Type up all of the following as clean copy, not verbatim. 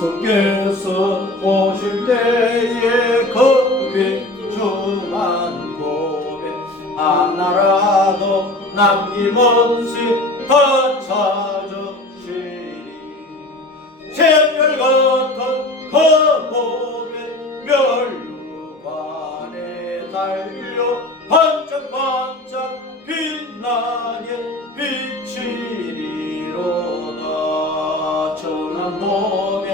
주께서 오실 때에 급히 중한 고백 하나라도 남김없이 다 찾으시리. 샛별 같은 그 고백 멸류관에 달려 반짝반짝 빛나게 비치리로다. 전한 봄에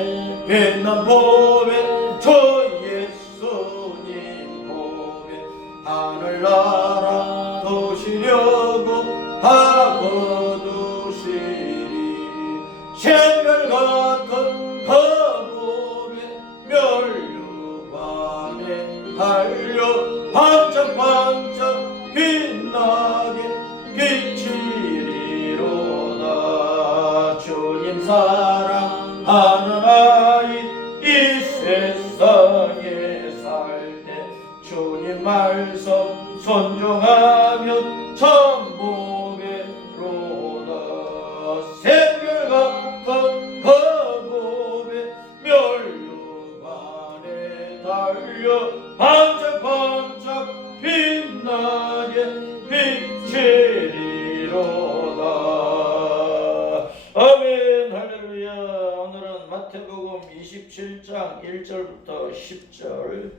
빛난 봄에 저 예수님 봄에 하늘나라 도시려고 다 거두시리. 샛별 같은 그 봄에 멸류관에 달려 반짝반짝 빛나게 비치리로다. 주님 사랑하는 아이 이 세상에 살 때 주님 말씀 순종하면 참 복이로다. 샛별 같은 그 봄에 멸류관에 달려 반짝반짝 빛나게 비치리로다. 아멘. 할렐루야. 오늘은 마태복음 27장 1절부터 10절,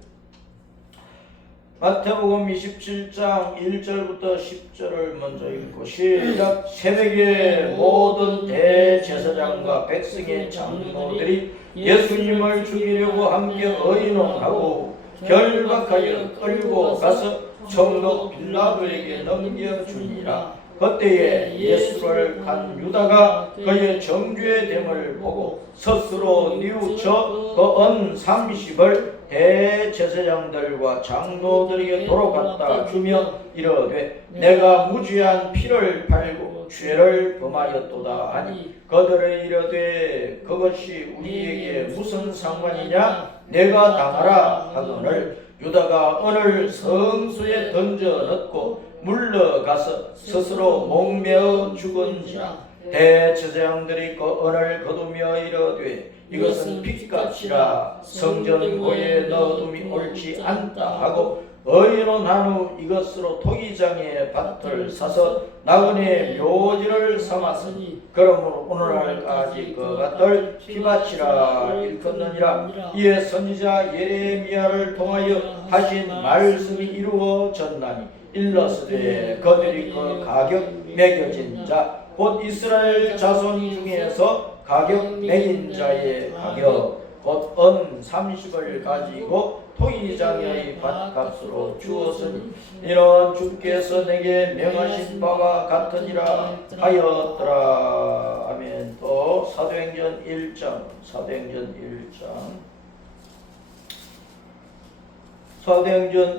마태복음 27장 1절부터 10절을 먼저 읽고 시작. 새벽에 모든 대제사장과 백성의 장로들이 예수님을 죽이려고 함께 의논하고 결박하여 끌고 가서 총독 빌라도에게 넘겨주니라. 그때에 예수를 간 유다가 그의 정죄 됨을 보고 스스로 뉘우쳐 그 은 30을 대제사장들과 장로들에게 도로 갖다 주며 이르되 내가 무죄한 피를 팔고 죄를 범하였도다 하니 그들을 이르되 그것이 우리에게 무슨 상관이냐 내가 당하라 하거늘 유다가 은을 성소에 던져 넣고 물러가서 스스로 목매어 죽은지라. 대제사장들이 그 은을 거두며 이르되 이것은 핏값이라 성전고에 넣어둠이 옳지 않다 하고 의논한 후 이것으로 토기장의 밭을 사서 나그네 묘지를 삼았으니 그러므로 오늘날까지 그 밭을 피밭이라 일컫느니라. 이에 선지자 예레미야를 통하여 하신 말씀이 이루어졌나니 일러스되 그들이 그 가격 매겨진 자 곧 이스라엘 자손 중에서 가격 매긴 자의 가격 곧 은 30을 가지고 토기장의 밭값으로 주었으니 이런 주께서 내게 명하신 바와 같으니라 하였더라. 아멘. 또 사도행전 1장 사도행전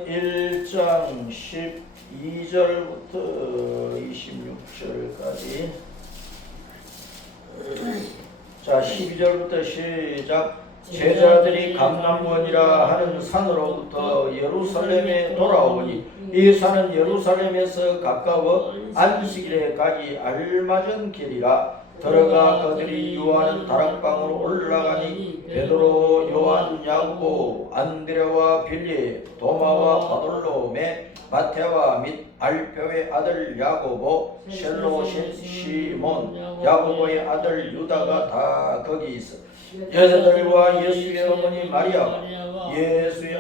1장 12절부터 26절까지. 자, 12절부터 시작. 제자들이 감람원이라 하는 산으로부터 예루살렘에 돌아오니 이 산은 예루살렘에서 가까워 안식일에 가기 알맞은 길이라. 들어가 그들이 유하는 다락방으로 올라가니 베드로, 요한, 야고보, 안드레와 빌리, 도마와 바돌로메, 마테와 및 알페의 아들 야고보, 셀로신 시몬, 야고보의 아들 유다가 다 거기 있어. 여자들과 예수의 어머니 마리아, 예수의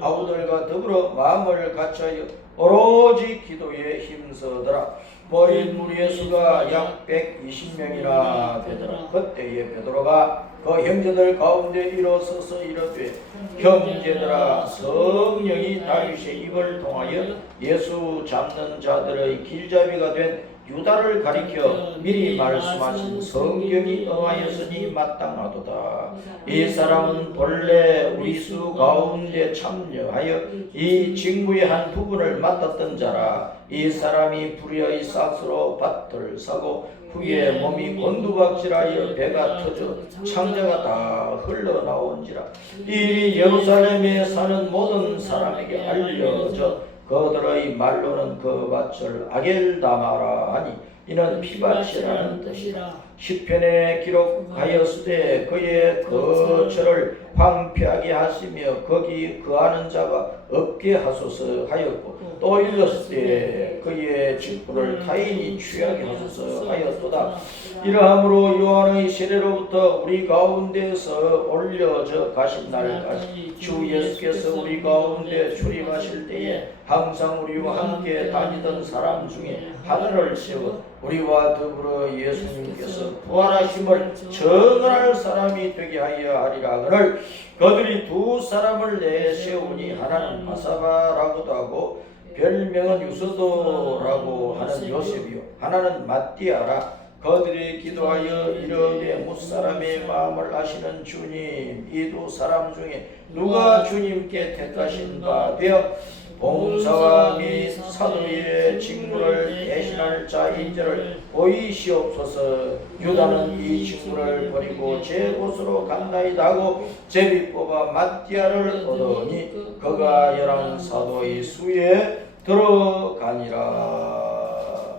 아우들과 더불어 마음을 같이하여 오로지 기도에 힘쓰더라. 모인 무리의 수가 약 120명이나 되더라. 그때에 베드로가 그 형제들 가운데 일어서서 이르되 형제들아, 성령이 다윗의 입을 통하여 예수 잡는 자들의 길잡이가 된 유다를 가리켜 미리 말씀하신 성경이 응하였으니 마땅하도다. 이 사람은 본래 우리 수 가운데 참여하여 이 직무의 한 부분을 맡았던 자라. 이 사람이 불의의 싹스로 밭을 사고 후에 몸이 곤두박질하여 배가 터져 창자가 다 흘러나온지라. 이 예루살렘에 사는 모든 사람에게 알려져 그들의 말로는 그 밭을 아겔다마라 하니 이는 피밭이라는 뜻이라. 시편에 기록하였으되 그의 거처를 황폐하게 하시며 거기 거하는 자가 없게 하소서 하였고, 또 읽었을 때 그의 직분을 타인이 취하게 하소서 하였도다. 이러함으로 요한의 세례로부터 우리 가운데서 올려져 가신 날까지 주 예수께서 우리 가운데 출입하실 때에 항상 우리와 함께 다니던 사람 중에 하늘을 세워 우리와 더불어 예수님께서 부활하심을 증언할 사람이 되게 하여 하리라. 그를 그들이 두 사람을 내세우니 하나는 바사바라고도 하고 별명은 유서도라고 하는 요셉이요 하나는 matti아라. 그들이 기도하여 이르되 무사람의 마음을 아시는 주님, 이 두 사람 중에 누가 주님께 택하신 바 되어 봉사와 및 사도의 직무를 대신할 자인지를 보이시옵소서. 유다는 이 직무를 버리고 제 곳으로 갔나이다 하고 제비 뽑아 matti아를 얻으니 그가 11 사도의 수에 들어가니라.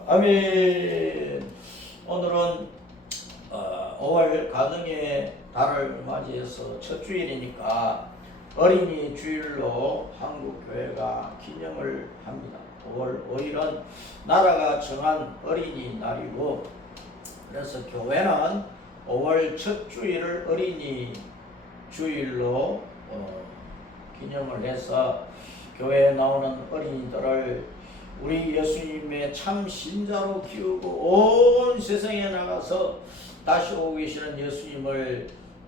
아멘. 오늘은 5월 가정의 달을 맞이해서 첫 주일이니까 어린이 주일로 한국교회가 기념을 합니다. 5월 5일은 나라가 정한 어린이 날이고, 그래서 교회는 5월 첫 주일을 어린이 주일로 기념을 해서 교회에 나오는 어린이들을 우리 예수님의 참 신자로 키우고 온 세상에 나가서 다시 오고 계시는 예수님을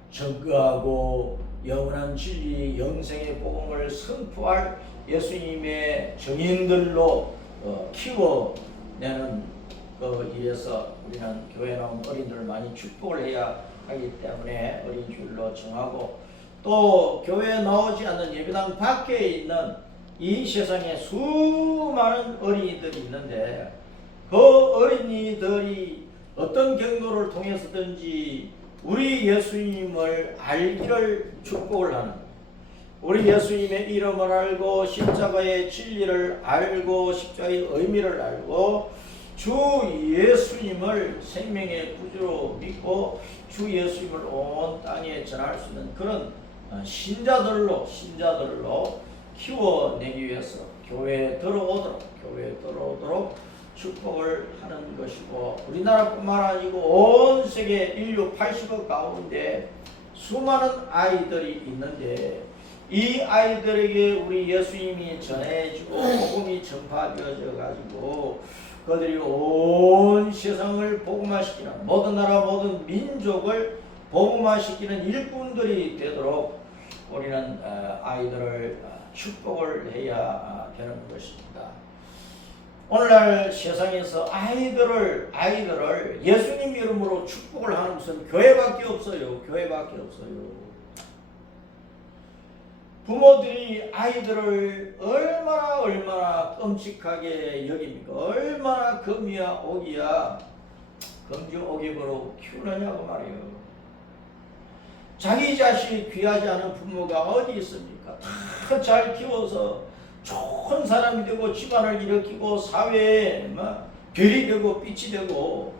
증거하고 영원한 진리 영생의 복음을 선포할 예수님의 증인들로 키워내는 일에서 우리는 교회에 나온 어린이들을 많이 축복을 해야 하기 때문에 어린이주일로 정하고, 또 교회에 나오지 않는 예배당 밖에 있는 이 세상에 수많은 어린이들이 있는데 그 어린이들이 어떤 경로를 통해서든지 우리 예수님을 알기를 축복을 하는, 우리 예수님의 이름을 알고 십자가의 진리를 알고 십자가의 의미를 알고 주 예수님을 생명의 구주로 믿고 주 예수님을 온 땅에 전할 수 있는 그런 신자들로 키워내기 위해서 교회에 들어오도록 축복을 하는 것이고, 우리나라뿐만 아니고 온 세계 인류 80억 가운데 수많은 아이들이 있는데 이 아이들에게 우리 예수님이 전해지고 복음이 전파되어져 가지고 그들이 온 세상을 복음화시키는, 모든 나라 모든 민족을 복음화시키는 일꾼들이 되도록 우리는 아이들을 축복을 해야 되는 것입니다. 오늘날 세상에서 아이들을 예수님 이름으로 축복을 하는 것은 교회밖에 없어요. 부모들이 아이들을 얼마나 끔찍하게 여깁니까? 얼마나 금이야 옥이야 금주옥입으로 키우느냐고 말이에요. 자기 자식 귀하지 않은 부모가 어디 있습니까? 다 잘 키워서 좋은 사람이 되고 집안을 일으키고 사회에 별이 되고 빛이 되고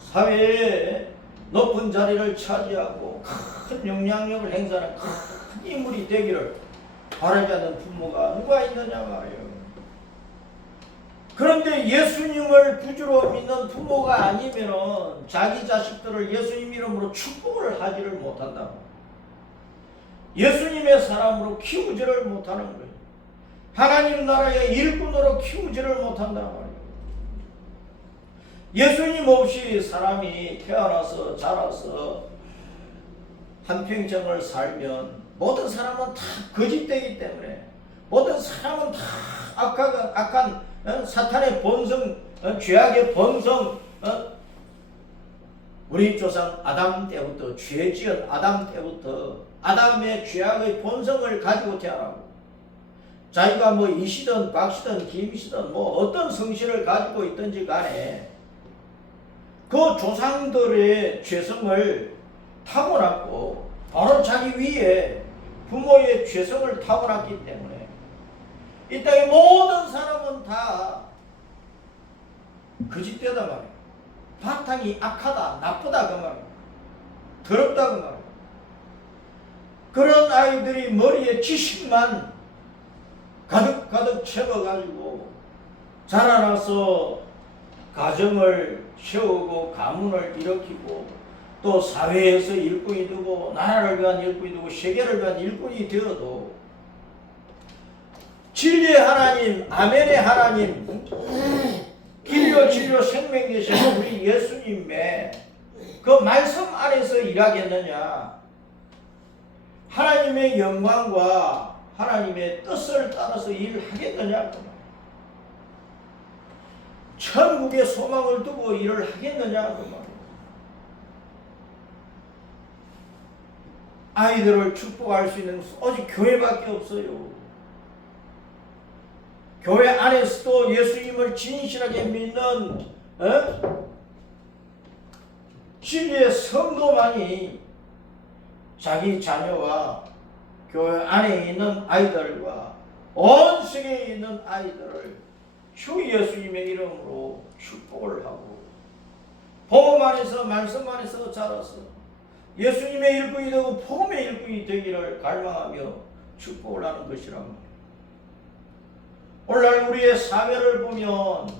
사회에 높은 자리를 차지하고 큰 영향력을 행사하는 큰 인물이 되기를 바라지 않는 부모가 누가 있느냐 말이에요. 그런데 예수님을 구주로 믿는 부모가 아니면 자기 자식들을 예수님 이름으로 축복을 하지를 못한다. 예수님의 사람으로 키우지를 못하는 거예요. 하나님 나라의 일꾼으로 키우지를 못한다 말이에요. 예수님 없이 사람이 태어나서 자라서 한평생을 살면 모든 사람은 다 거짓되기 때문에, 모든 사람은 다 악한 사탄의 본성, 죄악의 본성, 우리 조상 아담 때부터, 죄 지은 아담 때부터 아담의 죄악의 본성을 가지고 태어나고, 자기가 뭐 이시든 박시든 김이시든 뭐 어떤 성실을 가지고 있든지 간에 그 조상들의 죄성을 타고났고, 바로 자기 위에 부모의 죄성을 타고났기 때문에 이 땅의 모든 사람은 다 거짓되단 말이에요. 바탕이 악하다, 나쁘다 그 말이에요. 더럽다 그 말이에요. 그런 아이들이 머리에 지식만 가득가득 채워가지고 자라나서 가정을 세우고 가문을 일으키고 또 사회에서 일꾼이 되고 나라를 위한 일꾼이 되고 세계를 위한 일꾼이 되어도 진리의 하나님, 아멘의 하나님, 길이요 진리요 생명 되신 우리 예수님의 그 말씀 안에서 일하겠느냐, 하나님의 영광과 하나님의 뜻을 따라서 일을 하겠느냐, 천국의 소망을 두고 일을 하겠느냐 그 말이에요. 아이들을 축복할 수 있는 오직 교회밖에 없어요. 교회 안에서도 예수님을 진실하게 믿는 진리의 성도만이 자기 자녀와 교회 안에 있는 아이들과 온 세계에 있는 아이들을 주 예수님의 이름으로 축복을 하고 복음 안에서 말씀 안에서 자라서 예수님의 일꾼이 되고 복음의 일꾼이 되기를 갈망하며 축복을 하는 것이란 말이에요. 오늘날 우리의 사회를 보면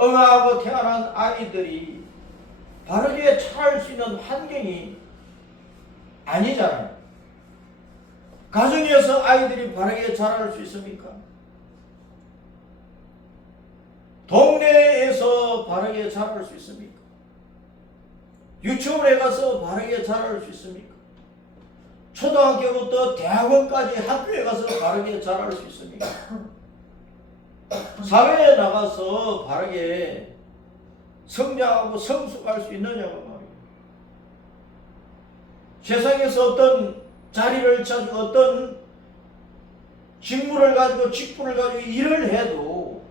응아하고 태어난 아이들이 바르게 자랄 수 있는 환경이 아니잖아요. 가정에서 아이들이 바르게 자랄 수 있습니까? 동네에서 바르게 자랄 수 있습니까? 유치원에 가서 바르게 자랄 수 있습니까? 초등학교부터 대학원까지 학교에 가서 바르게 자랄 수 있습니까? 사회에 나가서 바르게 성장하고 성숙할 수 있느냐고 말이에요. 세상에서 어떤 자리를 차지고 어떤 직무를 가지고 직분을 가지고 일을 해도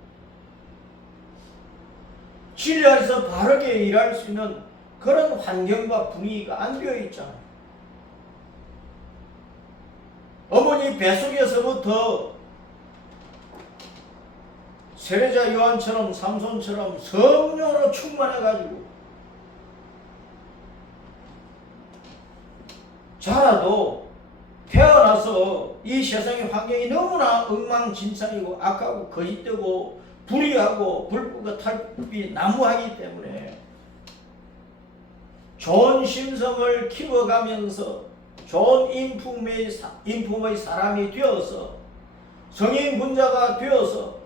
진리 안에서 바르게 일할 수 있는 그런 환경과 분위기가 안 되어 있잖아요. 어머니 뱃속에서부터 세례자 요한처럼 삼손처럼 성령으로 충만해가지고 자라도 태어나서 이 세상의 환경이 너무나 엉망진창이고 악하고 거짓되고 불의하고 불꽃과 탈빛 나무하기 때문에 좋은 심성을 키워가면서 좋은 인품의 사람이 되어서 성인 군자가 되어서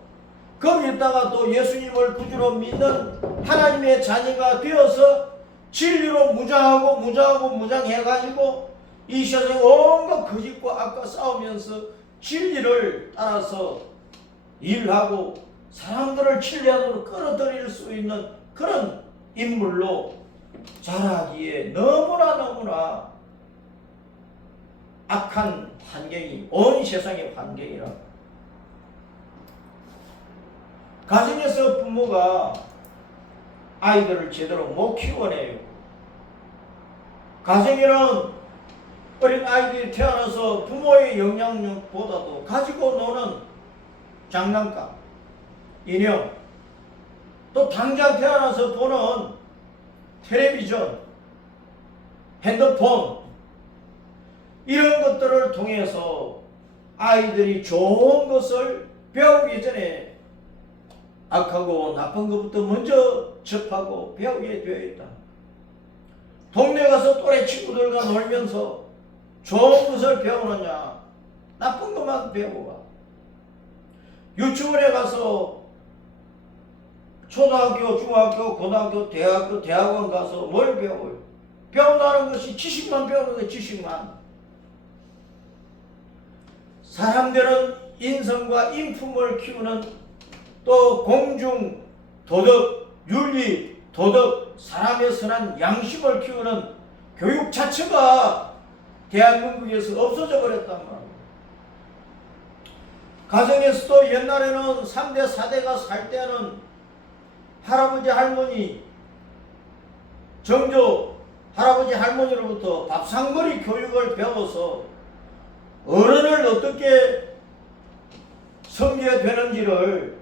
거기다가 또 예수님을 구주로 믿는 하나님의 자녀가 되어서 진리로 무장해가지고 이 세상에 온갖 거짓과 악과 싸우면서 진리를 따라서 일하고 사람들을 진리 안으로 끌어들일 수 있는 그런 인물로 자라기에 너무나 악한 환경이 온 세상의 환경이라. 가정에서 부모가 아이들을 제대로 못 키워내요. 가정에는 어린 아이들이 태어나서 부모의 영향력보다도 가지고 노는 장난감, 인형, 또 당장 태어나서 보는 텔레비전, 핸드폰, 이런 것들을 통해서 아이들이 좋은 것을 배우기 전에 악하고 나쁜 것부터 먼저 접하고 배우게 되어 있다. 동네 가서 또래 친구들과 놀면서 좋은 것을 배우느냐, 나쁜 것만 배우고 가. 유치원에 가서 초등학교, 중학교, 고등학교, 대학교, 대학원 가서 뭘 배워요? 배운다는 것이 지식만 배우는 거예요. 지식만. 사람들은 인성과 인품을 키우는 또 공중, 도덕, 윤리, 도덕, 사람의 선한 양심을 키우는 교육 자체가 대한민국에서 없어져 버렸단 말이에요. 가정에서도 옛날에는 3대, 4대가 살 때는 할아버지, 할머니, 정조, 할아버지, 할머니로부터 밥상머리 교육을 배워서 어른을 어떻게 섬겨야 되는지를,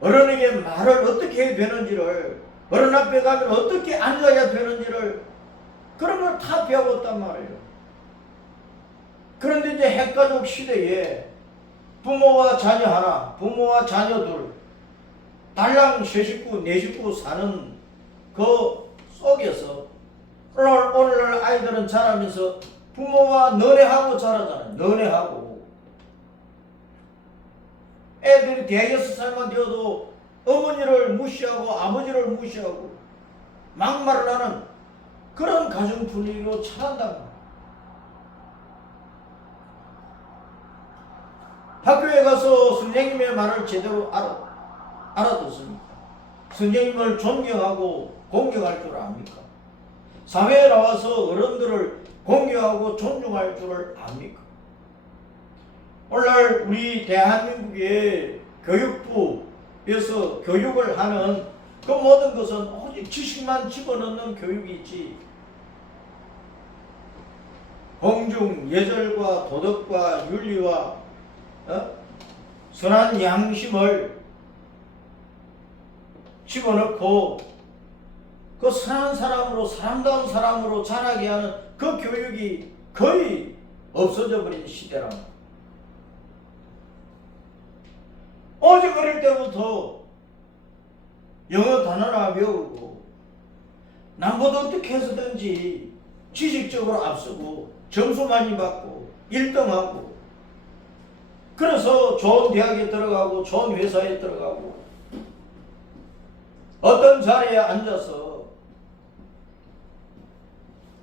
어른에게 말을 어떻게 해야 되는지를 어른 앞에 가면 어떻게 앉아야 되는지를 그런 걸 다 배웠단 말이에요. 그런데 이제 핵가족 시대에 부모와 자녀 하나, 부모와 자녀 둘, 달랑 세 식구, 네 식구 사는 그 속에서 오늘날 아이들은 자라면서 부모와 너네하고 자라잖아요. 너네하고. 애들이 대여섯 살만 되어도 어머니를 무시하고 아버지를 무시하고 막말을 하는 그런 가정 분위기로 자란단 말이에요. 학교에 가서 선생님의 말을 제대로 알아듣습니까? 선생님을 존경하고 공경할 줄 압니까? 사회에 나와서 어른들을 공경하고 존중할 줄을 압니까? 오늘날 우리 대한민국의 교육부에서 교육을 하는 그 모든 것은 오직 지식만 집어넣는 교육이지 공중, 예절과 도덕과 윤리와 선한 양심을 집어넣고 그 선한 사람으로 사람다운 사람으로 자라게 하는 그 교육이 거의 없어져 버린 시대랍니다. 오직 어릴 때부터 영어 단어나 외우고 남보다 어떻게 해서든지 지식적으로 앞서고 점수 많이 받고 1등하고 그래서 좋은 대학에 들어가고 좋은 회사에 들어가고 어떤 자리에 앉아서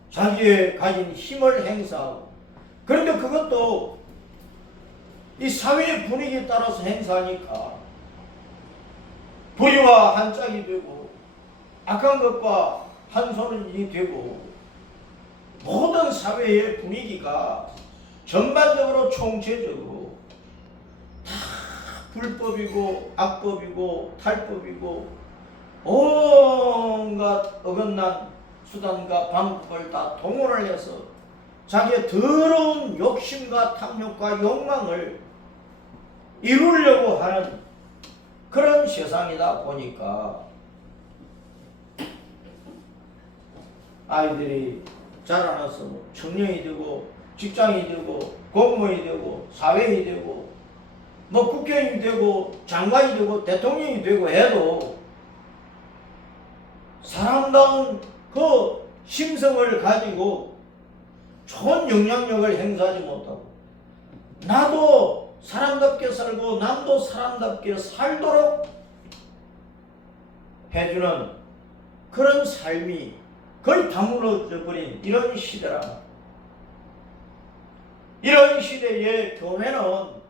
자기의 가진 힘을 행사하고 그런데 그것도 이 사회의 분위기에 따라서 행사하니까 불의와 한 짝이 되고 악한 것과 한 손이 되고 모든 사회의 분위기가 전반적으로 총체적으로 다 불법이고 악법이고 탈법이고 온갖 어긋난 수단과 방법을 다 동원을 해서 자기의 더러운 욕심과 탐욕과 욕망을 이루려고 하는 그런 세상이다 보니까 아이들이 자라나서 청년이 되고 직장이 되고 공무원이 되고 사회인이 되고 뭐 국회의원이 되고 장관이 되고 대통령이 되고 해도 사람다운 그 심성을 가지고 좋은 영향력을 행사하지 못하고 나도 사람답게 살고 남도 사람답게 살도록 해주는 그런 삶이 거의 다 무너져 버린 이런 시대라. 이런 시대에 교회는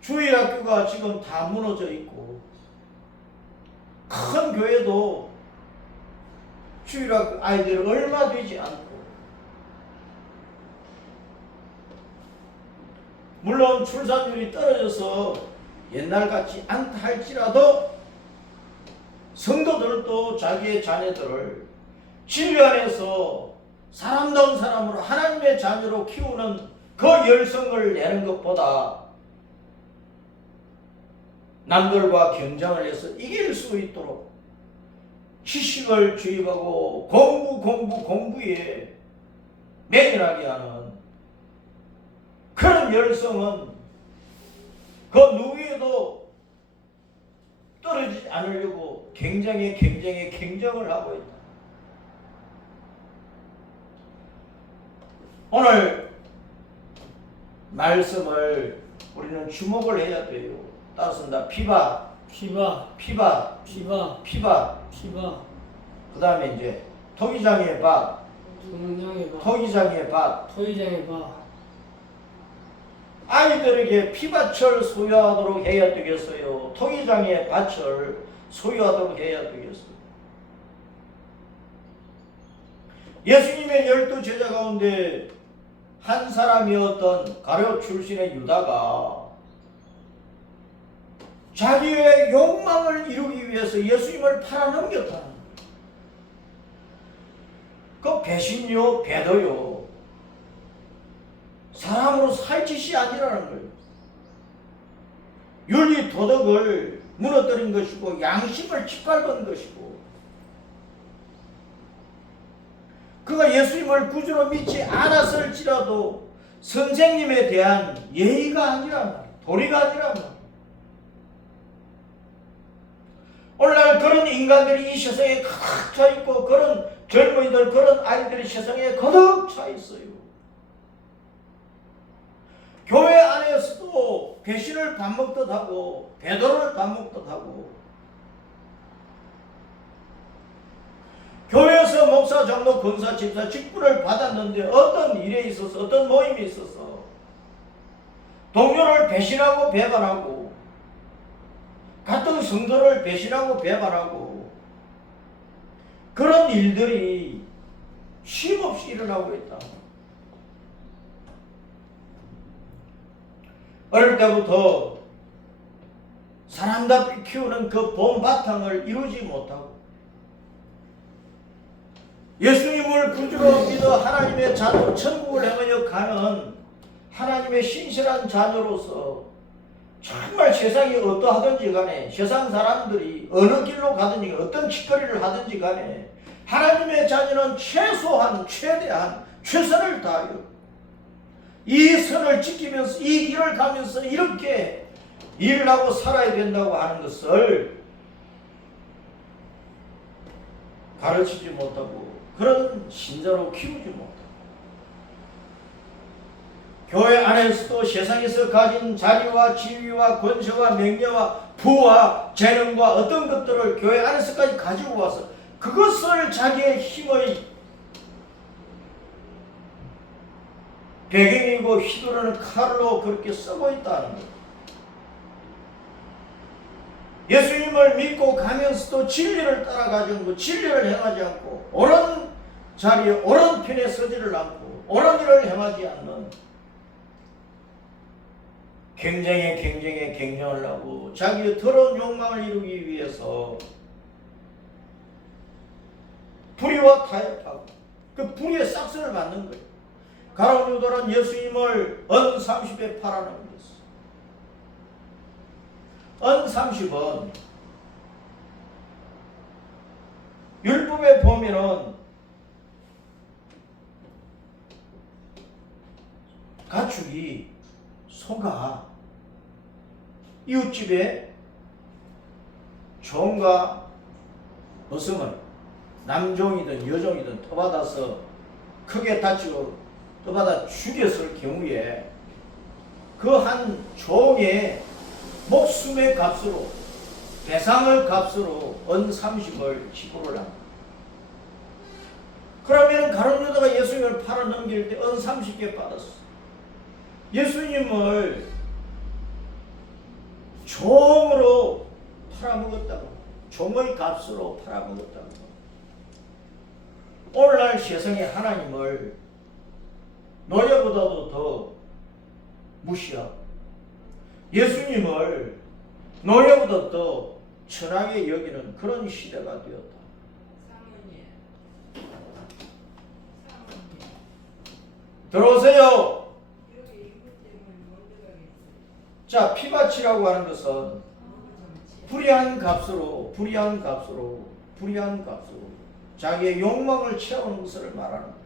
주일학교가 지금 다 무너져 있고 큰 교회도 주일학교 아이들이 얼마 되지 않고 물론 출산율이 떨어져서 옛날같이 않다 할지라도 성도들도 자기의 자녀들을 진리 안에서 사람다운 사람으로 하나님의 자녀로 키우는 그 열성을 내는 것보다 남들과 경쟁을 해서 이길 수 있도록 지식을 주입하고 공부에 매진하게 하는 그런 열성은 그 누구에도 떨어지지 않으려고 경쟁을 하고 있다. 오늘 말씀을 우리는 주목을 해야 돼요. 따라서 피바. 그 다음에 이제 토기장의 밭. 아이들에게 피밭을 소유하도록 해야 되겠어요. 토기장의 밭을 소유하도록 해야 되겠어요. 예수님의 12 제자 가운데 한 사람이었던 가룟 출신의 유다가 자기의 욕망을 이루기 위해서 예수님을 팔아넘겼다는 그 배신요, 배도요. 사람으로 살 짓이 아니라는 거예요. 윤리 도덕을 무너뜨린 것이고 양심을 짓밟은 것이고 그가 예수님을 구주로 믿지 않았을지라도 선생님에 대한 예의가 아니란 말이에요. 도리가 아니란 말이에요. 오늘날 그런 인간들이 이 세상에 가득 차 있고 그런 젊은이들 그런 아이들이 세상에 가득 차 있어요. 교회 안에서도 배신을 밥 먹듯 하고 배도를 밥 먹듯 하고 교회에서 목사, 장로, 권사, 집사 직분을 받았는데 어떤 일에 있어서 어떤 모임에 있어서 동료를 배신하고 배반하고 같은 성도를 배신하고 배반하고 그런 일들이 쉼없이 일어나고 있다. 어릴 때부터 사람답게 키우는 그 봄바탕을 이루지 못하고 예수님을 구주로 믿어 하나님의 자녀 천국을 향하여 가는 하나님의 신실한 자녀로서 정말 세상이 어떠하든지 간에 세상 사람들이 어느 길로 가든지 어떤 짓거리를 하든지 간에 하나님의 자녀는 최소한 최대한 최선을 다하여 이 선을 지키면서 이 길을 가면서 이렇게 일을 하고 살아야 된다고 하는 것을 가르치지 못하고 그런 신자로 키우지 못하고 교회 안에서도 세상에서 가진 자리와 지위와 권세와 명예와 부와 재능과 어떤 것들을 교회 안에서까지 가지고 와서 그것을 자기의 힘의 배경이고 휘두르는 칼로 그렇게 쓰고 있다는 것. 예수님을 믿고 가면서도 진리를 따라가지 진리를 행하지 않고 옳은 자리에 옳은 편에 서지를 않고 옳은 일을 행하지 않는 경쟁을 하고 자기의 더러운 욕망을 이루기 위해서 불의와 타협하고 그 불의의 싹스를 받는 거예요. 가룟 유다는 예수님을 은 30에 팔아넘겼어. 은 30은 율법에 보면은 가축이 소가 이웃집에 종과 어성을 남종이든 여종이든 떠받아서 크게 다치고 떠받아 죽였을 경우에 그 한 종의 목숨의 값으로 배상의 값으로 은 30을 지불을 합니다. 그러면 가룟 유다가 예수님을 팔아넘길 때 은 30개 받았어. 예수님을 종으로 팔아먹었다고, 종의 값으로 팔아먹었다고. 오늘날 세상에 하나님을 노예보다도 더 무시하고 예수님을 노예보다 더 천하게 여기는 그런 시대가 되었다. 들어오세요. 자, 피바치라고 하는 것은 불의한 값으로 자기의 욕망을 채우는 것을 말하는 것입니다.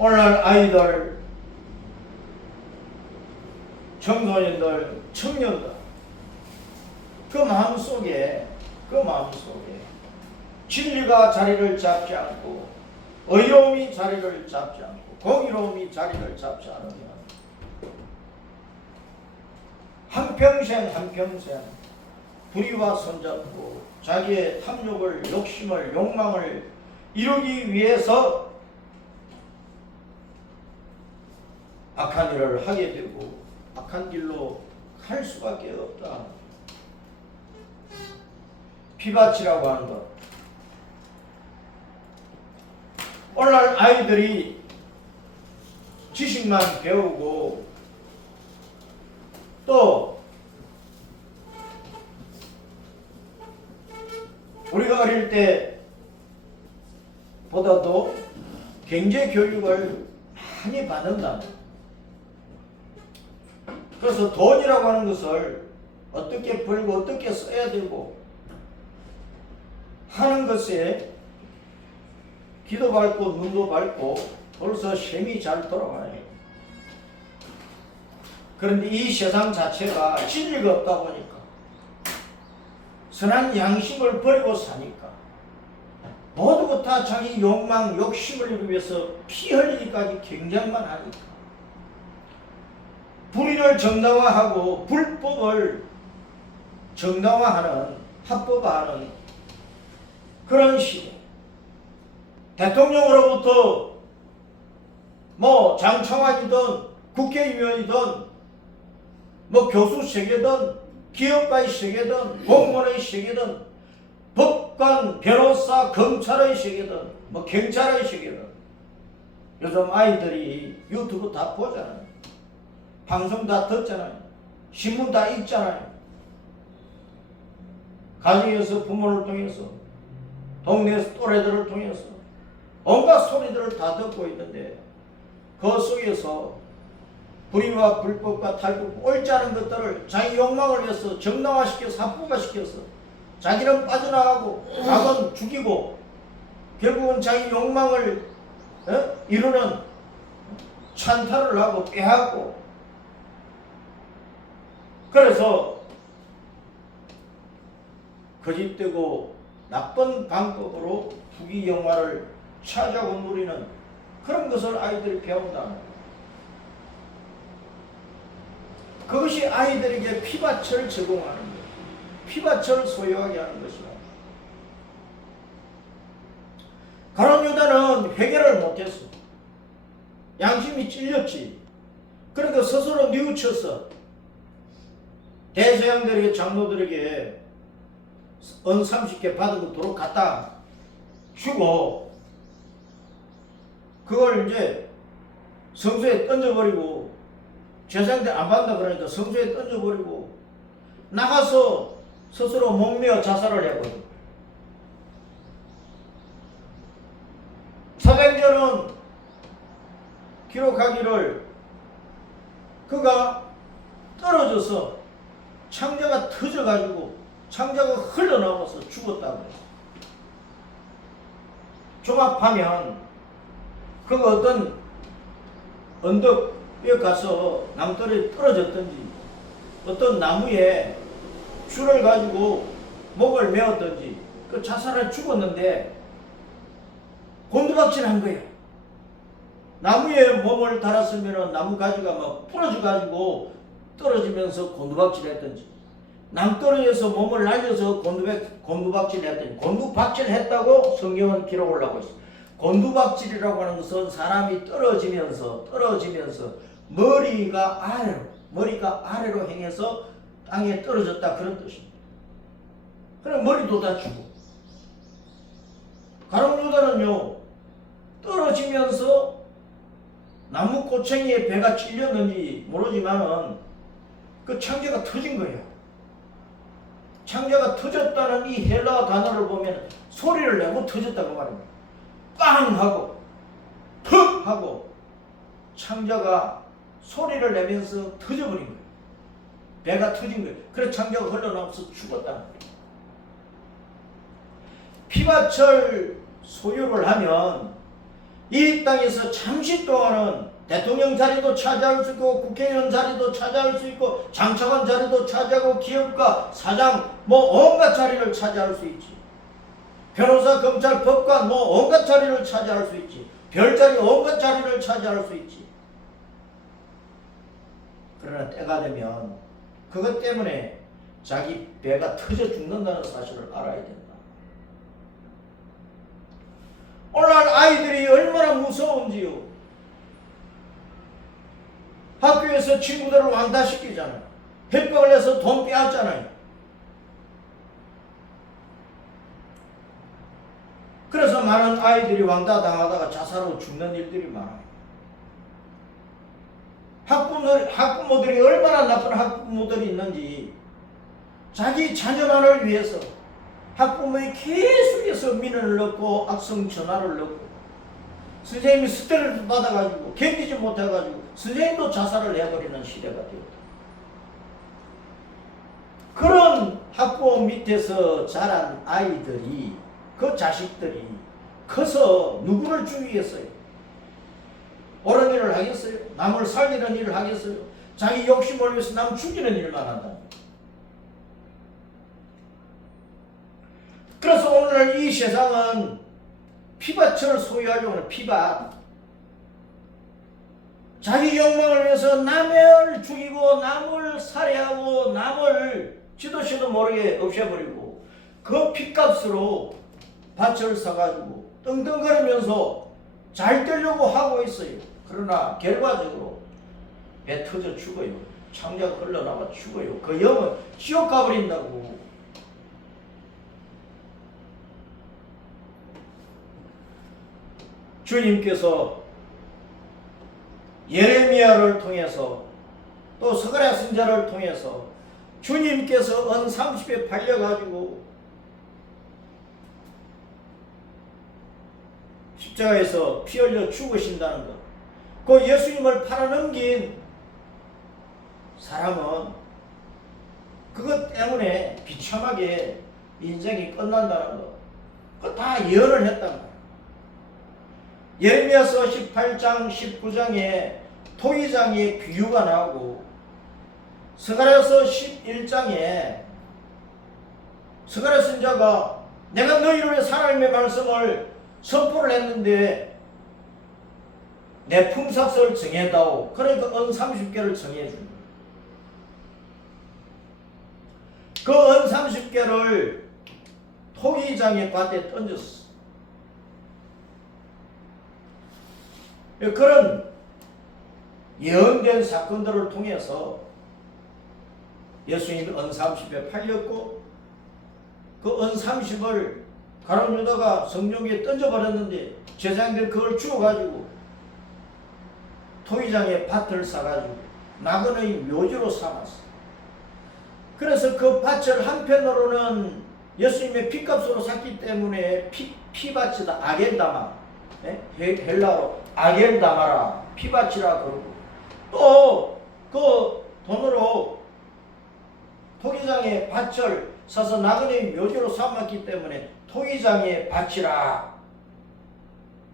오늘날 아이들, 청소년들, 청년들 그 마음속에 진리가 자리를 잡지 않고 의로움이 자리를 잡지 않고 공의로움이 자리를 잡지 않으면 한평생 불의와 손잡고 자기의 탐욕을, 욕심을, 욕망을 이루기 위해서 악한 일을 하게 되고 악한 길로 갈 수밖에 없다. 피바치라고 하는 것. 오늘날 아이들이 지식만 배우고 또 우리가 어릴 때보다도 경제 교육을 많이 받는다. 그래서 돈이라고 하는 것을 어떻게 벌고 어떻게 써야 되고 하는 것에 귀도 밝고 눈도 밝고 벌써 셈이 잘 돌아가요. 그런데 이 세상 자체가 진리가 없다 보니까 선한 양심을 버리고 사니까 모두가 다 자기 욕망, 욕심을 이루기 위해서 피 흘리기까지 경쟁만 하니까 불의를 정당화하고 불법을 정당화하는, 합법화하는 그런 시대. 대통령으로부터 뭐 장차관이든 국회의원이든 뭐 교수 세계든 기업가의 세계든 공무원의 세계든 법관, 변호사, 검찰의 세계든 뭐 경찰의 세계든 요즘 아이들이 유튜브 다 보잖아요. 방송 다 듣잖아요. 신문 다 읽잖아요. 가정에서 부모를 통해서 동네 또래들을 통해서 온갖 소리들을 다 듣고 있는데 그 속에서 불의와 불법과 탈북, 옳지 않은 것들을 자기 욕망을 위해서 정당화시켜서 합법화시켜서 자기는 빠져나가고 남은 죽이고 결국은 자기 욕망을 이루는 찬탈을 하고 빼앗고 그래서 거짓되고 나쁜 방법으로 부귀 영화를 찾아고 누리는 그런 것을 아이들이 배운다는 거예요. 그것이 아이들에게 피밭을 제공하는 거예요. 피밭을 소유하게 하는 것이다. 가룟 유다는 회개를 못했어. 양심이 찔렸지. 그러니까 스스로 뉘우쳐서 대서양들에게 장로들에게 은 30개 받은 거 도로 갖다 주고 그걸 이제 성소에 던져버리고 제사장들 안 받는다 그러니까 성소에 던져버리고 나가서 스스로 목매어 자살을 해버린 거예요. 사도행전은 기록하기를 그가 떨어져서 창자가 터져가지고 창자가 흘러나와서 죽었다고 해요. 종합하면 그가 어떤 언덕에 가서 남떨에 떨어졌든지 어떤 나무에 줄을 가지고 목을 메었든지 그 자살을 죽었는데 곤두박질한 거예요. 나무에 몸을 달았으면 나무 가지가 막 부러져가지고 떨어지면서 곤두박질했든지 남떨이에서 몸을 날려서 곤두박질했더니 곤두박질했다고 성경은 기록을 하고 있습니다. 곤두박질이라고 하는 것은 사람이 떨어지면서 머리가 아래로 행해서 땅에 떨어졌다 그런 뜻입니다. 그럼 머리도 다치고 가룟 유다는요 떨어지면서 나무 꼬챙이에 배가 찔렸는지 모르지만은 그 창자가 터진 거예요. 창자가 터졌다는 이 헬라 단어를 보면 소리를 내고 터졌다고 말합니다. 빵 하고 턱 하고 창자가 소리를 내면서 터져버린 거예요. 배가 터진 거예요. 그래서 창자가 흘러나와서 죽었다. 피밭을 소유를 하면 이 땅에서 잠시 동안은 대통령 자리도 차지할 수 있고 국회의원 자리도 차지할 수 있고 장차관 자리도 차지하고 기업가 사장 뭐 온갖 자리를 차지할 수 있지. 변호사 검찰 법관 뭐 온갖 자리를 차지할 수 있지. 별자리 온갖 자리를 차지할 수 있지. 그러나 때가 되면 그것 때문에 자기 배가 터져 죽는다는 사실을 알아야 된다. 오늘날 아이들이 얼마나 무서운지요. 학교에서 친구들을 왕따시키잖아요. 협박을 해서 돈 빼앗잖아요. 그래서 많은 아이들이 왕따 당하다가 자살하고 죽는 일들이 많아요. 학부모들이 얼마나 나쁜 학부모들이 있는지 자기 자녀만을 위해서 학부모의 계속해서 민원을 넣고 악성 전화를 넣고 선생님이 스트레스 받아가지고 견디지 못해가지고 선생님도 자살을 해버리는 시대가 되었다. 그런 학부모 밑에서 자란 아이들이, 그 자식들이 커서 누구를 죽이겠어요? 옳은 일을 하겠어요? 남을 살리는 일을 하겠어요? 자기 욕심을 위해서 남 죽이는 일만 한다. 그래서 오늘 이 세상은 피밭을 소유하려고 하는 피밭. 자기 욕망을 위해서 남을 죽이고 남을 살해하고 남을 지도시도 모르게 없애버리고 그 핏값으로 밭을 사가지고 떵떵거리면서 잘 되려고 하고 있어요. 그러나 결과적으로 배 터져 죽어요. 창자가 흘러나와 죽어요. 그 영은 지옥 가버린다고. 주님께서 예레미야를 통해서 또 스가랴 선지자를 통해서 주님께서 은 30에 팔려가지고 십자가에서 피 흘려 죽으신다는 것, 그 예수님을 팔아넘긴 사람은 그것 때문에 비참하게 인생이 끝난다는 것, 그거 다 예언을 했단 말이에요. 예레미야서 18장 19장에 토기장의 비유가 나오고 스가랴서 11장에 스가랴 선지자가 내가 너희를 위해 하나님의 말씀을 선포를 했는데 내 품삯을 정해다오. 그러니까 은 30개를 정해줍니다. 그 은 30개를 토기장의 밭에 던졌어. 그런 예언된 사건들을 통해서 예수님이 은 30에 팔렸고 그 은 30을 가룟 유다가 성전에 던져버렸는데 제사장들이 그걸 주워가지고 토기장에 밭을 사가지고 나그네의 묘지로 삼았어. 그래서 그 밭을 한편으로는 예수님의 피값으로 샀기 때문에 피밭이다. 아겔다마. 헬라어로 아겔다마라. 피밭이라 그러고 또 그 돈으로 토기장의 밭을 사서 나그네의 묘지로 삼았기 때문에 토기장의 밭이라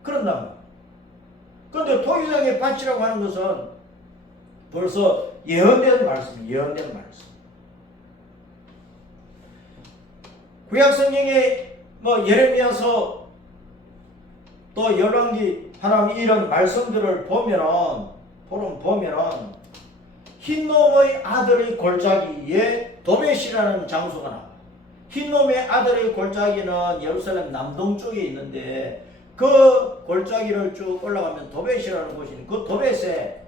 그런단 말이야. 그런데 토기장의 밭이라고 하는 것은 벌써 예언된 말씀이에요. 예언된 말씀. 구약성경에 예레미야서 또 열왕기 하나님 이런 말씀들을 보면은 흰놈의 아들의 골짜기에 도벳이라는 장소가 나와요. 흰놈의 아들의 골짜기는 예루살렘 남동쪽에 있는데 그 골짜기를 쭉 올라가면 도벳이라는 곳이 있는데 그 도벳에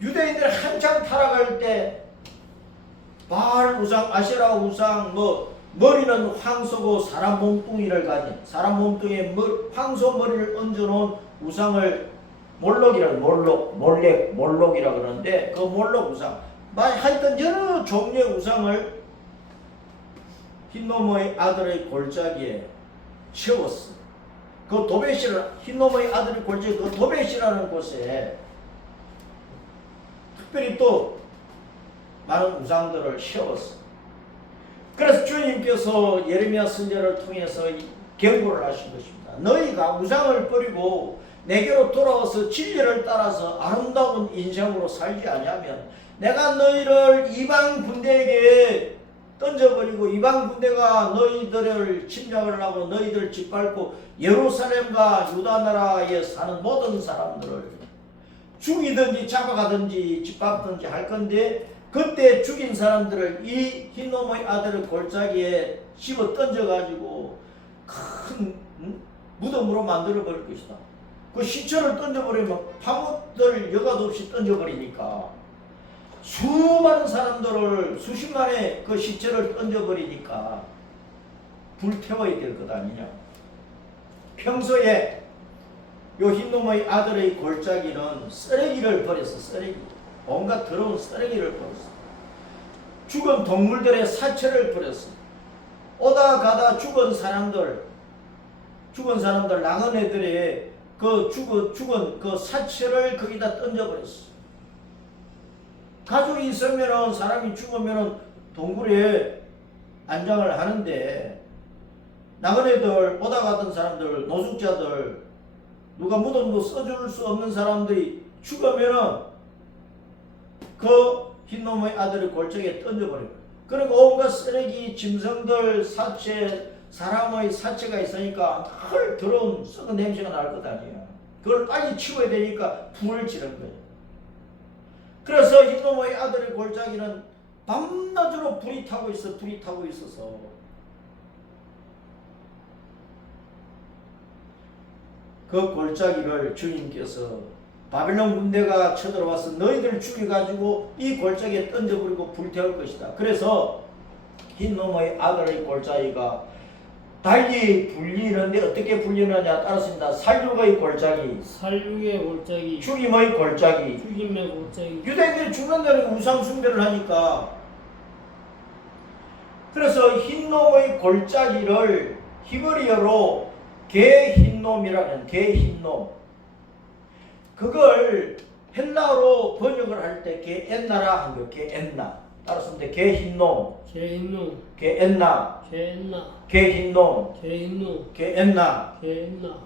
유대인들이 한참 타락할 때 바알 우상, 아세라 우상, 머리는 황소고 사람 몸뚱이를 가진, 사람 몸뚱이에 황소 머리를 얹어놓은 우상을 몰록이라 그러는데 그 몰록 우상, 하여튼 여러 종류의 우상을 흰놈의 아들의 골짜기에 채웠어. 그 흰놈의 아들의 골짜기, 그 도벳이라는 곳에 특별히 또 많은 우상들을 세웠어. 그래서 주님께서 예레미야 선지자를 통해서 경고를 하신 것입니다. 너희가 우상을 버리고 내게로 돌아와서 진리를 따라서 아름다운 인생으로 살지 아니하면 내가 너희를 이방 군대에게 던져버리고 이방 군대가 너희들을 침략을 하고 너희들 짓밟고 예루살렘과 유다 나라에 사는 모든 사람들을 죽이든지 잡아가든지 짓밟든지 할 건데 그때 죽인 사람들을 이 흰놈의 아들의 골짜기에 집어 던져가지고 큰 무덤으로 만들어버릴 것이다. 그 시체를 던져버리면 파묻을 여과도 없이 던져버리니까 수많은 사람들을 수십만의 그 시체를 던져버리니까 불태워야 될 것 아니냐. 평소에 요 흰놈의 아들의 골짜기는 쓰레기를 버렸어. 쓰레기. 온갖 더러운 쓰레기를 버렸어. 죽은 동물들의 사체를 버렸어. 오다 가다 죽은 사람들 나그네들의 그 죽은 그 사체를 거기다 던져버렸어. 가족이 있으면은 사람이 죽으면은 동굴에 안장을 하는데 나그네들, 오다 가던 사람들, 노숙자들, 누가 무덤도 써줄 수 없는 사람들이 죽으면은 그 흰놈의 아들의 골짜기에 던져버려요. 그리고 온갖 쓰레기, 짐승들, 사체, 사람의 사체가 있으니까 헐 더러운 썩은 냄새가 날 것 아니야. 그걸 빨리 치워야 되니까 불을 지른 거예요. 그래서 흰놈의 아들의 골짜기는 밤낮으로 불이 타고 있어서 그 골짜기를 주님께서 바벨론 군대가 쳐들어와서 너희들 죽여가지고 이 골짜기에 던져버리고 불태울 것이다. 그래서 흰놈의 아들의 골짜기가 달리 불리는데 어떻게 불리느냐 따랐습니다. 살육의 골짜기, 살육의 골짜기, 죽임의 골짜기. 죽임의 골짜기. 유대인들이 죽는 날에 우상 숭배를 하니까 그래서 흰놈의 골짜기를 히브리어로 게흰놈이라는 게흰놈, 그걸 헬라어로 번역을 할 때 게엔나라 한 거, 게엔나. 따라서 게흰놈, 게흰놈, 게엔나, 게엔나, 게흰놈, 게흰놈, 게엔나. 게엔나.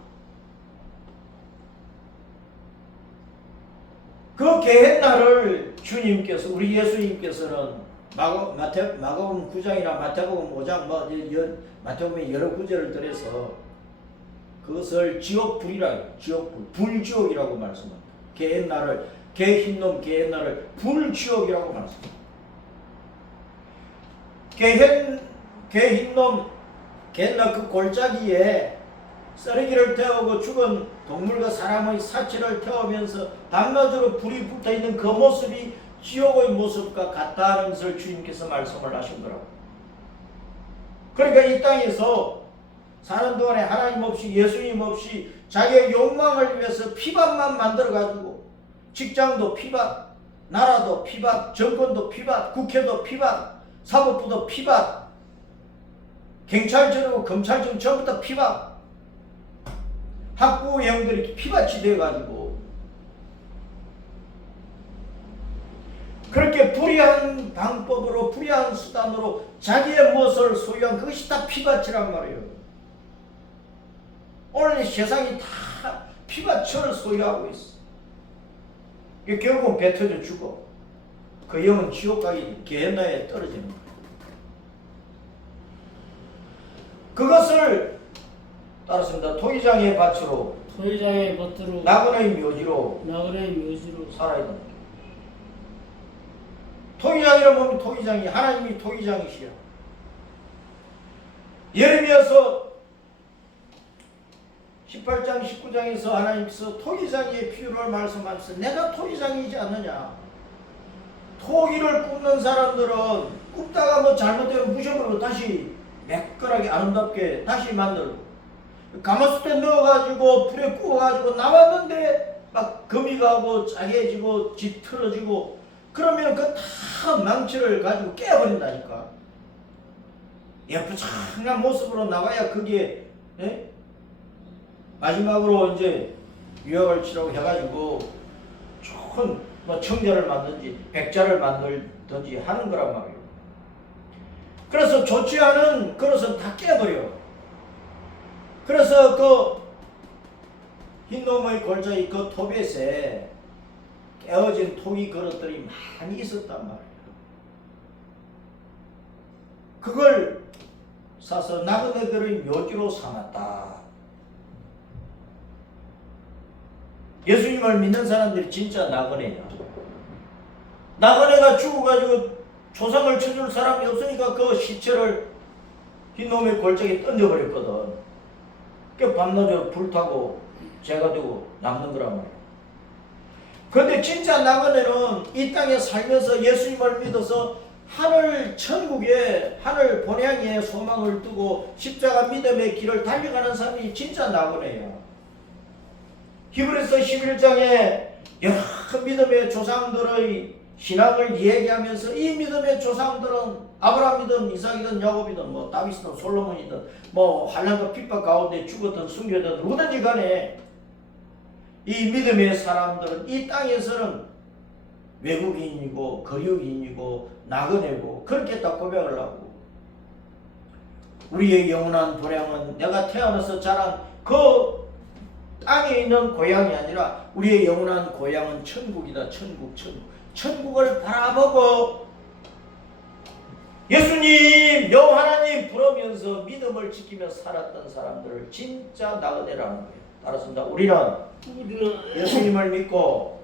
그 게엔나를 주님께서, 우리 예수님께서는 마가복음 9장이나 마태복음 5장, 마태복음에 여러 구절을 들여서 그것을 지옥불이라고, 지옥불, 불지옥이라고 말씀합니다. 게엔나를, 게흰놈 게엔나를 불지옥이라고 말씀합니다. 게흰놈 게엔나 그 골짜기에 쓰레기를 태우고 죽은 동물과 사람의 사체를 태우면서 밤낮으로 불이 붙어있는 그 모습이 지옥의 모습과 같다는 것을 주님께서 말씀을 하신 거라고. 그러니까 이 땅에서 사는 동안에 하나님 없이 예수님 없이 자기의 욕망을 위해서 피박만 만들어가지고 직장도 피박, 나라도 피박, 정권도 피박, 국회도 피박, 사법부도 피박, 경찰청이고 검찰청 전부 다 피박, 학부형들이 피밭이 돼가지고 그렇게 불의한 방법으로 불의한 수단으로 자기의 무엇을 소유한 그것이 다 피밭이란 말이에요. 오늘 세상이 다 피밭을 소유하고 있어. 결국은 배 터져 죽어. 그 영은 지옥 가기 게hen나에 떨어지는 거야. 그것을 따랐습니다. 토기장의 밭으로, 토기장의 밭으로, 나그네의 묘지로 살아야 된다. 토기장이라고 보면 토기장이 하나님이 토기장이시야. 예레미야서 18장 19장에서 하나님께서 토기장의 비유를 말씀하면서 내가 토기장이지 않느냐. 토기를 굽는 사람들은 굽다가 뭐 잘못되면 부셔버리고 다시 매끈하게 아름답게 다시 만들고, 가마솥에 넣어가지고 불에 구워가지고 나왔는데 막 금이 가고 짜게지고 집 틀어지고 그러면 그 다 망치를 가지고 깨버린다니까. 예쁘장한 모습으로 나와야 그게 마지막으로 이제 유역을 치라고 해가지고 좋은 뭐 청자를 만든지 백자를 만들든지 하는 거란 말이에요. 그래서 좋지 않은 그릇은 다 깨버려. 그래서 그 흰놈의 골짜기 그 토벳에 깨어진 토기 그릇들이 많이 있었단 말이에요. 그걸 사서 나그네들의 묘지로 삼았다. 예수님을 믿는 사람들이 진짜 나그네야. 나그네가 죽어가지고 조상을 쳐줄 사람이 없으니까 그 시체를 흰놈의 골짜기에 던져버렸거든. 그 밤낮으로 불타고 죄가 되고 남는 거란 말이야. 그런데 진짜 나그네는 이 땅에 살면서 예수님을 믿어서 하늘 천국에 하늘 본향에 소망을 두고 십자가 믿음의 길을 달려가는 사람이 진짜 나그네야. 히브리서 11장에 여러 믿음의 조상들의 신앙을 얘기하면서 이 믿음의 조상들은 아브라함이든 이삭이든 야곱이든 뭐 다윗이든 솔로몬이든 뭐 환난과 핍박 가운데 죽었든 숨겨든 누구든지 간에 이 믿음의 사람들은 이 땅에서는 외국인이고 거류인이고 나그네고 그렇게 딱 고백을 하고, 우리의 영원한 도량은 내가 태어나서 자란 그 땅에 있는 고향이 아니라 우리의 영원한 고향은 천국이다. 천국. 천국을 바라보고 예수님, 여호와 하나님 부르면서 믿음을 지키며 살았던 사람들을 진짜 나그네라는 거예요. 따라서 우리는 예수님을 믿고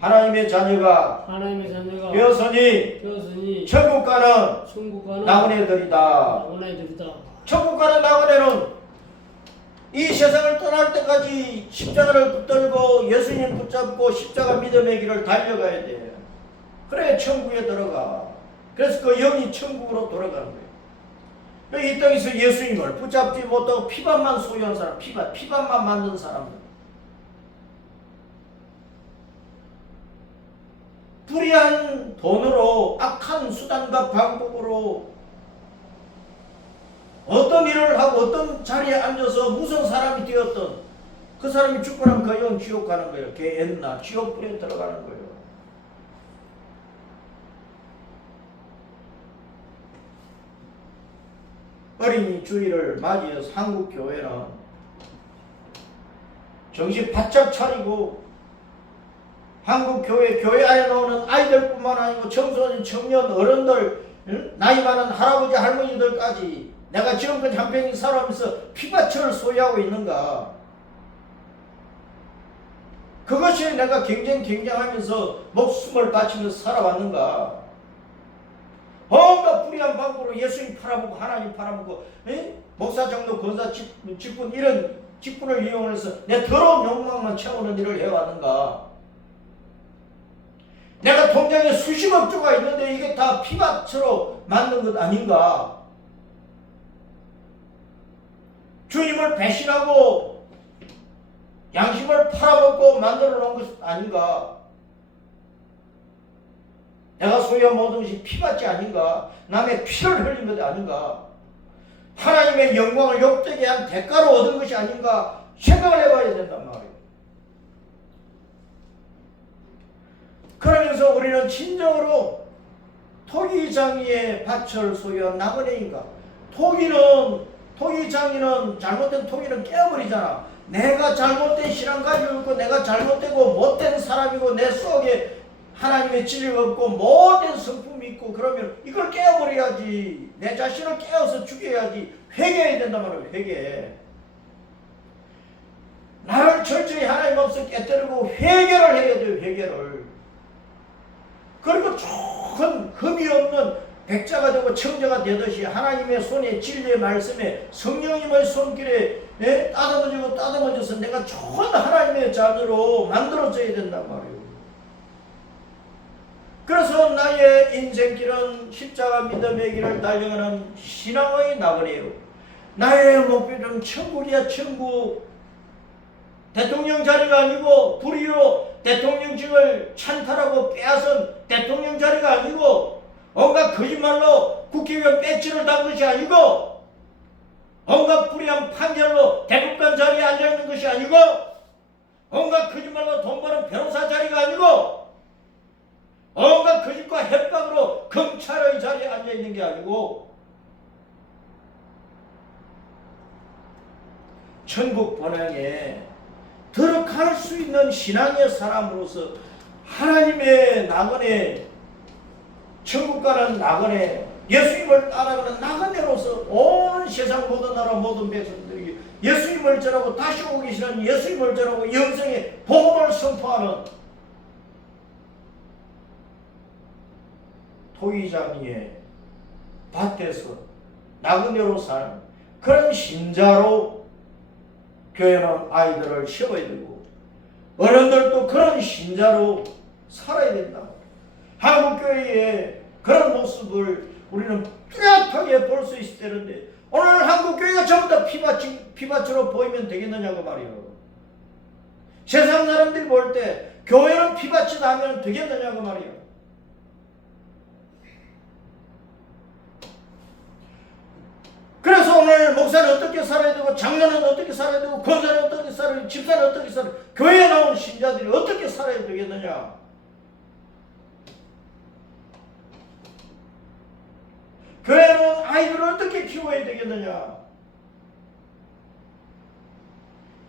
하나님의 자녀가 되었으니 천국 가는 나그네들이다. 천국 가는 나그네는 이 세상을 떠날 때까지 십자가를 붙들고 예수님 붙잡고 십자가 믿음의 길을 달려가야 돼. 그래 천국에 들어가. 그래서 그 영이 천국으로 돌아가는 거예요. 이 땅에서 예수님을 붙잡지 못하고 피밥만 소유한 사람, 피밥만 만든 사람들, 불의한 돈으로 악한 수단과 방법으로 어떤 일을 하고 어떤 자리에 앉아서 무슨 사람이 되었던 그 사람이 죽고 나면 그 영 지옥 가는 거예요. 개엔나 지옥불에 들어가는 거예요. 어린이 주일을 맞이해서 한국 교회는 정신 바짝 차리고 한국 교회 안에 나오는 아이들뿐만 아니고 청소년, 청년, 어른들, 나이 많은 할아버지, 할머니들까지 내가 지금까지 한 평생 살아오면서 피밭을 소유하고 있는가? 그것이 내가 경쟁하면서 목숨을 바치면서 살아왔는가? 뭔가 불의한 방법으로 예수님 팔아먹고 하나님 팔아먹고 목사, 장로, 권사, 직분 이런 직분을 이용해서 내 더러운 욕망만 채우는 일을 해왔는가? 내가 통장에 수십억 조가 있는데 이게 다 피밭으로 만든 것 아닌가? 주님을 배신하고 양심을 팔아먹고 만들어 놓은 것 아닌가? 내가 소유한 모든 것이 피밭이 아닌가? 남의 피를 흘린 것 아닌가? 하나님의 영광을 욕되게 한 대가로 얻은 것이 아닌가? 생각을 해봐야 된단 말이에요. 그러면서 우리는 진정으로 토기장이의 밭을 소유한 나그네인가? 토기장이는 잘못된 토기는 깨어버리잖아. 내가 잘못된 신앙 가지고 있고 내가 잘못되고 못된 사람이고 내 속에 하나님의 진리가 없고 못된 성품이 있고 그러면 이걸 깨어버려야지. 내 자신을 깨어서 죽여야지. 회개해야 된단 말이에요. 회개. 나를 철저히 하나님 앞에서 깨뜨리고 회개를 해야 돼요. 회개를. 그리고 좋은 흠이 없는 백자가 되고 청자가 되듯이 하나님의 손에 진리의 말씀에 성령님의 손길에 따듬어져서 내가 좋은 하나님의 자녀로 만들어져야 된단 말이에요. 그래서 나의 인생길은 십자가 믿음의 길을 달려가는 신앙의 나그네요. 나의 목표는 천국이야. 천국. 대통령 자리가 아니고 불의로 대통령직을 찬탈하고 빼앗은 대통령 자리가 아니고 온갖 거짓말로 국회의원 배지를 단 것이 아니고 온갖 불의한 판결로 대법관 자리에 앉아있는 것이 아니고 온갖 거짓말로 돈 버는 변호사 자리가 아니고 온갖 거짓과 협박으로 검찰의 자리에 앉아있는 게 아니고 천국 본향에 들어갈 수 있는 신앙의 사람으로서 하나님의 나그네, 천국 가는 나그네, 예수님을 따라가는 나그네로서 온 세상 모든 나라 모든 백성들이 예수님을 전하고 다시 오고 계시는 예수님을 전하고 영생의 복음을 선포하는 토기장이의 밭에서 나그네로 사는 그런 신자로 교회는 아이들을 키워야 되고 어른들도 그런 신자로 살아야 된다. 한국교회의 그런 모습을 우리는 뚜렷하게 볼 수 있어야 되는데 오늘 한국교회가 전부 다 피밭으로 보이면 되겠느냐고 말이에요. 세상 사람들이 볼 때 교회는 피밭이다 하면 되겠느냐고 말이에요. 그래서 오늘 목사는 어떻게 살아야 되고 장로는 어떻게 살아야 되고 권사는 어떻게 살아야 되고 집사는 어떻게 살아야 되고 교회에 나온 신자들이 어떻게 살아야 되겠느냐. 교회는 아이들을 어떻게 키워야 되겠느냐?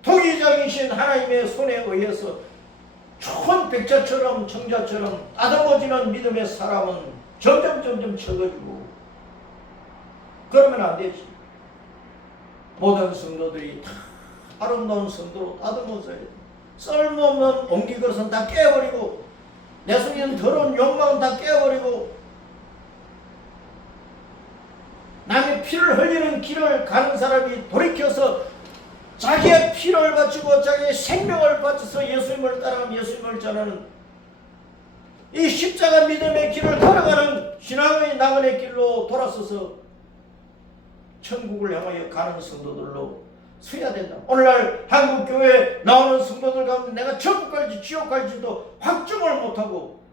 토기장이신 하나님의 손에 의해서 좋은 백자처럼 청자처럼 따듬어지는 믿음의 사람은 점점 적어지고 그러면 안 되지. 모든 성도들이 다 아름다운 성도로 다듬어져야 돼. 쓸모없는 옹기것은 다 깨버리고 내 속에 있는 더러운 욕망은 다 깨버리고 남의 피를 흘리는 길을 가는 사람이 돌이켜서 자기의 피를 바치고 자기의 생명을 바쳐서 예수님을 따라가면 예수님을 전하는 이 십자가 믿음의 길을 걸어가는 신앙의 나그네 길로 돌아서서 천국을 향하여 가는 성도들로 서야 된다. 오늘날 한국교회에 나오는 성도들 가운데 내가 천국 갈지 지옥 갈지도 확정을 못하고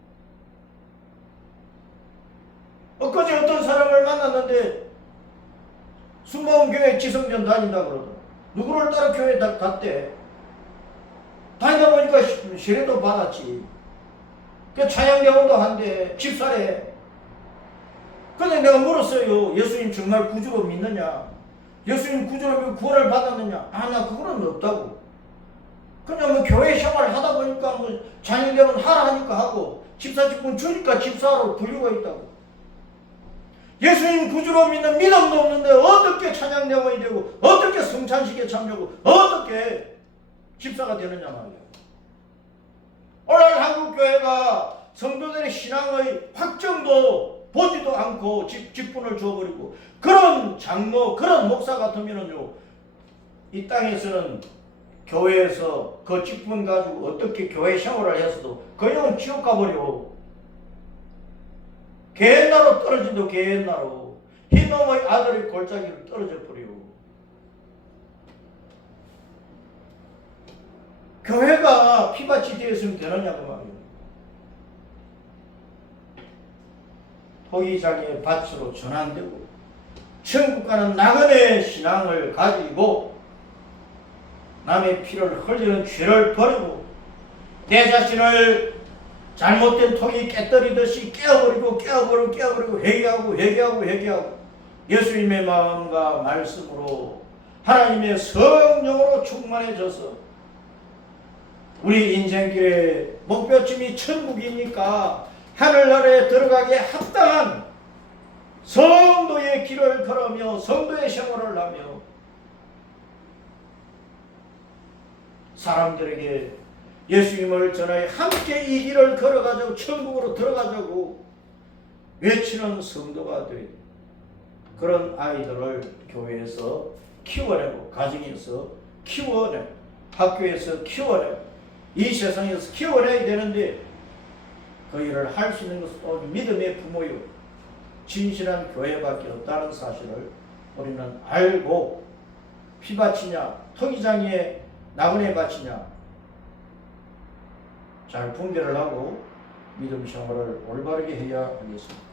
엊그제 어떤 사람을 만났는데 순복음 교회 지성전 다닌다 그러더라. 누구를 따라 교회에 갔대. 다니다 보니까 세례도 받았지. 그 찬양대원도 한대. 집사래. 근데 내가 물었어요. 예수님 정말 구주로 믿느냐? 예수님 구주로 믿고 구원을 받았느냐? 아, 나 그거는 없다고. 그냥 뭐 교회 생활 하다 보니까 뭐 찬양대원 하라 하니까 하고 집사 직분 주니까 집사로 불리고 있다고. 예수님 구주로 믿는 믿음도 없는데 어떻게 찬양대원이 되고 어떻게 성찬식에 참여하고 어떻게 집사가 되느냐 말이야. 오늘 한국교회가 성도들의 신앙의 확정도 보지도 않고 직분을 줘버리고 그런 장로 그런 목사 같으면은요 이 땅에서는 교회에서 그 직분 가지고 어떻게 교회 생활을 했어도 그 영은 지옥 가버려. 개나로 떨어진도 개나로 흰놈의 아들의 골짜기로 떨어져 버려. 교회가 피밭이 되었으면 되느냐고 말이에요. 토기장의 밭으로 전환되고 천국 가는 나그네 신앙을 가지고 남의 피를 흘리는 죄를 버리고 내 자신을 잘못된 토기 깨뜨리듯이 깨어버리고 회개하고 예수님의 마음과 말씀으로 하나님의 성령으로 충만해져서 우리 인생길의 목표점이 천국이니까 하늘나라에 들어가기에 합당한 성도의 길을 걸으며 성도의 생활을 하며 사람들에게 예수님을 전하여 함께 이 길을 걸어가자고 천국으로 들어가자고 외치는 성도가 되어야 돼. 그런 아이들을 교회에서 키워내고 가정에서 키워내고 학교에서 키워내고 이 세상에서 키워내야 되는데 그 일을 할 수 있는 것은 오직 믿음의 부모요 진실한 교회밖에 없다는 사실을 우리는 알고 피밭이냐 토기장의 나그네 밭이냐 잘 분별을 하고 믿음 생활을 올바르게 해야 하겠습니다.